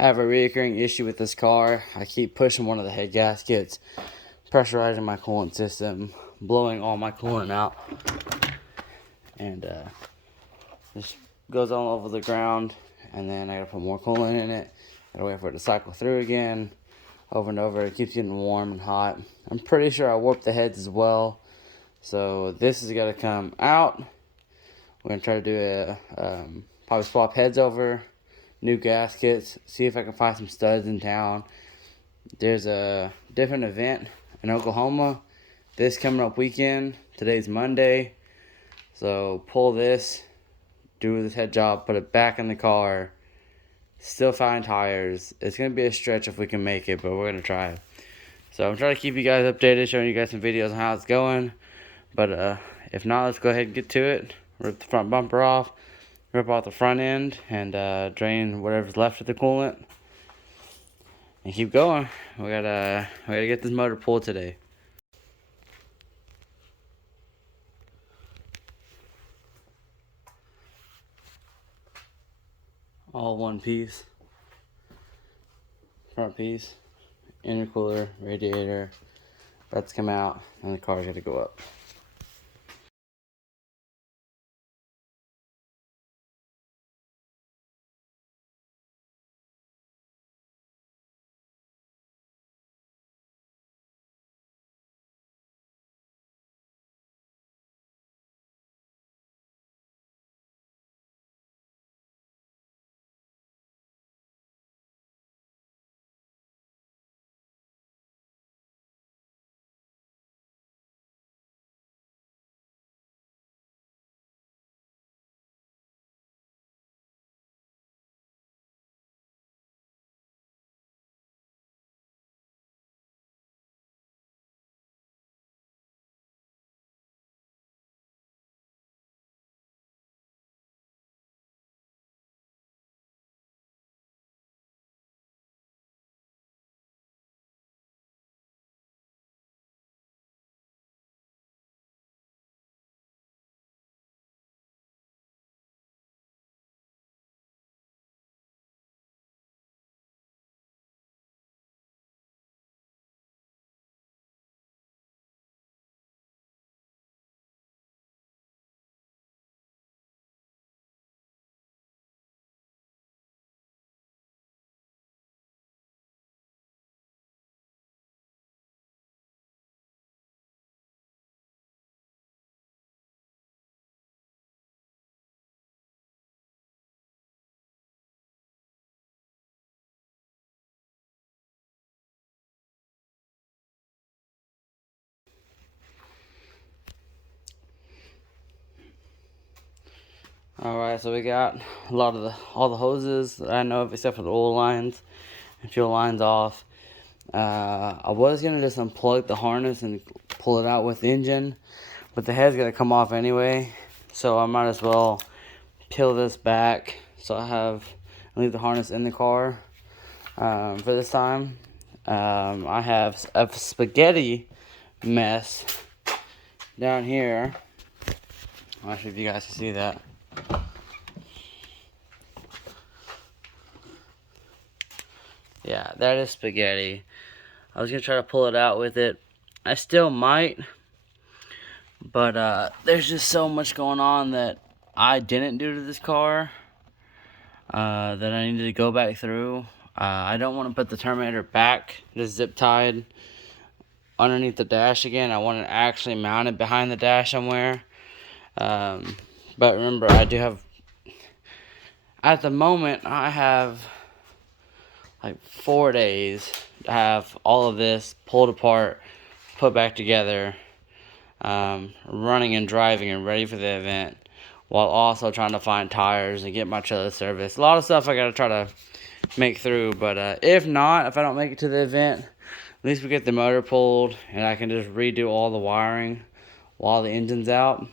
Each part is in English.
I have a recurring issue with this car. I keep pushing one of the head gaskets, pressurizing my coolant system, blowing all my coolant out, and just goes all over the ground. And then I gotta put more coolant in it. Gotta wait for it to cycle through again, over and over. It keeps getting warm and hot. I'm pretty sure I warped the heads as well. So this is gotta come out. We're gonna try to do a probably swap heads over, new gaskets, see if I can find some studs in town. There's a different event in Oklahoma this coming up weekend. Today's Monday, so pull this, do this head job, put it back in the car, still find tires. It's gonna be a stretch if we can make it, but we're gonna try. So I'm trying to keep you guys updated, showing you guys some videos on how it's going. But if not, let's go ahead and get to it. Rip the front bumper off, rip off the front end, and drain whatever's left of the coolant, and keep going. We gotta get this motor pulled today. All one piece. Front piece, intercooler, radiator. That's come out, and the car's gotta go up. Alright, so we got a lot of all the hoses that I know of, except for the oil lines and fuel lines off. I was gonna just unplug the harness and pull it out with the engine, but the head's gonna come off anyway, so I might as well peel this back so I leave the harness in the car for this time. I have a spaghetti mess down here. I'll see if you guys can see that. Yeah, that is spaghetti. I was gonna try to pull it out with it. I still might, but there's just so much going on that I didn't do to this car that I needed to go back through. I don't want to put the Terminator back, just zip tied underneath the dash again. I want to actually mount it behind the dash somewhere. But remember, I do have, at the moment, I have like 4 days to have all of this pulled apart, put back together, running and driving and ready for the event, while also trying to find tires and get my trailer serviced. A lot of stuff I gotta try to make through, but if not, if I don't make it to the event, at least we get the motor pulled and I can just redo all the wiring while the engine's out.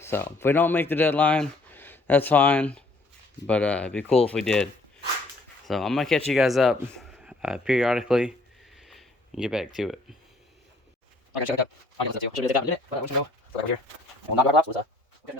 So if we don't make the deadline, that's fine, but it'd be cool if we did. So I'm gonna catch you guys up periodically and get back to it. Okay, check it out. I can listen to you. Should we take that in a minute? But I want you to know. So over here. We'll not drive laps. Okay,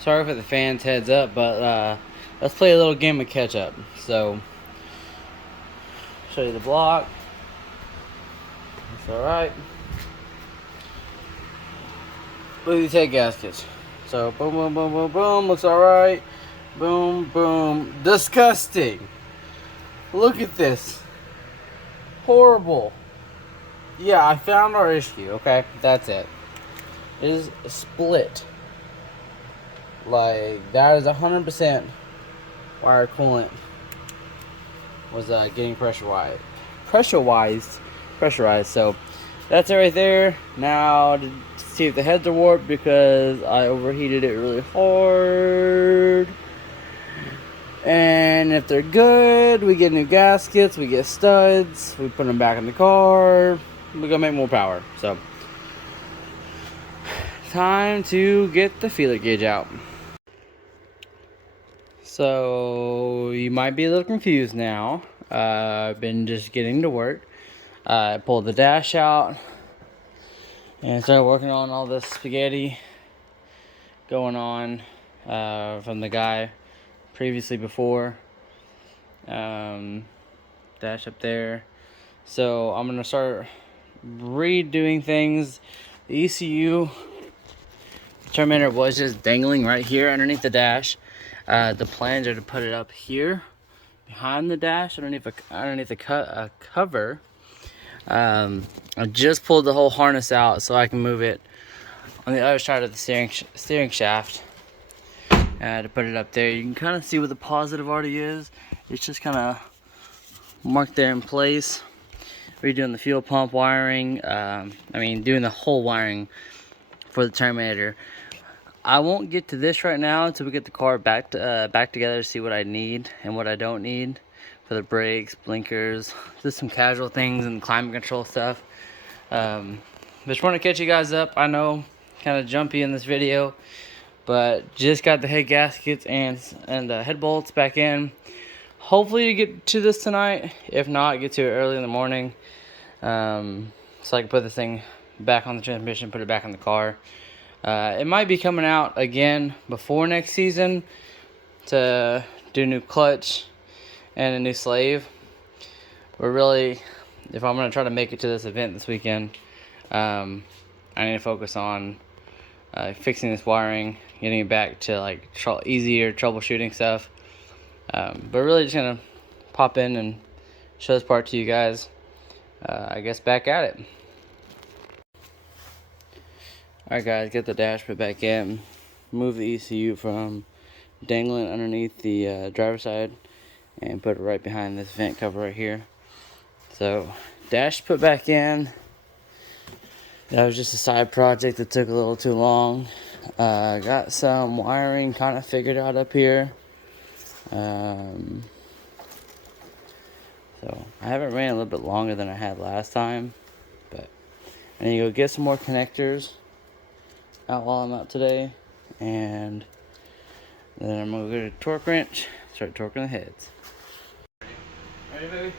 Sorry for the fans heads up, but let's play a little game of catch up. So, show you the block. It's alright. Look at these head gaskets. So, boom, boom, boom, boom, boom. Looks alright. Boom, boom. Disgusting. Look at this. Horrible. Yeah, I found our issue. Okay, that's it. It is split. Like, that is 100% why our coolant was getting pressurized. So that's it right there. Now to see if the heads are warped, because I overheated it really hard. And if they're good, we get new gaskets, we get studs, we put them back in the car, we're gonna make more power. So time to get the feeler gauge out. So you might be a little confused now. I've been just getting to work. I pulled the dash out and started working on all this spaghetti going on from the guy previously before. Dash up there. So I'm gonna start redoing things. The ECU terminator was just dangling right here underneath the dash. The plans are to put it up here behind the dash underneath the cover. I just pulled the whole harness out so I can move it on the other side of the steering shaft to put it up there. You can kind of see where the positive already is. It's just kind of marked there in place. Redoing the fuel pump wiring. Doing the whole wiring for the Terminator. I won't get to this right now until we get the car back together to see what I need and what I don't need for the brakes, blinkers, just some casual things and climate control stuff. Just want to catch you guys up. I know, kind of jumpy in this video, but just got the head gaskets and the head bolts back in. Hopefully you get to this tonight. If not, get to it early in the morning, so I can put this thing back on the transmission, put it back in the car. It might be coming out again before next season to do a new clutch and a new slave. But really, if I'm going to try to make it to this event this weekend, I need to focus on fixing this wiring, getting it back to like easier troubleshooting stuff. But really just going to pop in and show this part to you guys. I guess back at it. Alright guys, get the dash put back in. Move the ECU from dangling underneath the driver's side and put it right behind this vent cover right here. So, dash put back in. That was just a side project that took a little too long. Got some wiring kind of figured out up here. So, I haven't ran a little bit longer than I had last time. But I need to go get some more connectors out while I'm out today, and then I'm gonna go to torque wrench, start torquing the heads. Ready, baby?